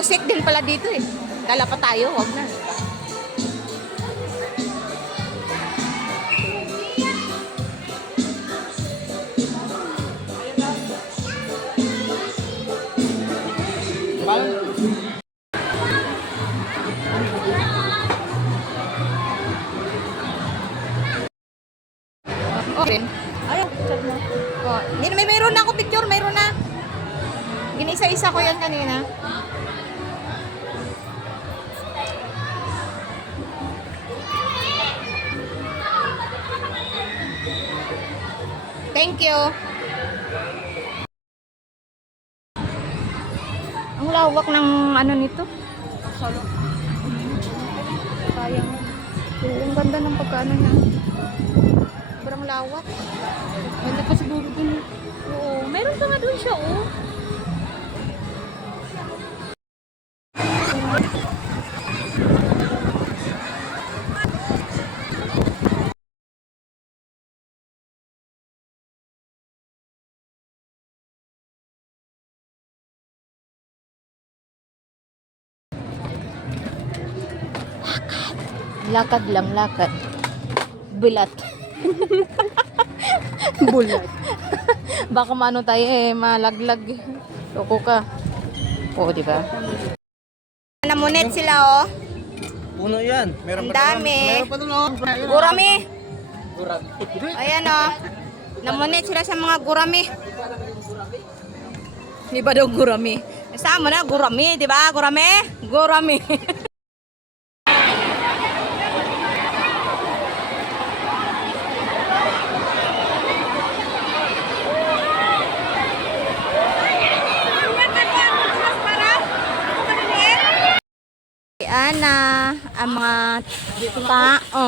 Yosek din pala dito eh. Kala pa tayo, wag na. Okay. Ayaw, chat mo. Oh, mayroon na ako picture, mayroon na. Ginisa-isa ko yan kanina. Thank you. Ang lawak ng ano nito. Solo. Sayang. Ang ganda ng pagkano niya. Sobrang lawak. Ganda pa siguro dun. Oo, meron pa nga dun siya, oh. Lakad lang, lakad. Bulat. Bulat. Baka mano tayo eh, malaglag. Loko ka. Oo, di ba? Namunit sila, oh. Puno yan. Ang dami. Meron pa doon, oh. Gurami. Gurami. Ayan, oh. Namunit sila sa mga gurami. Di ba daw gurami? Sama na, gurami, di ba? Gurami? Gurami. Ana, ang mga tao.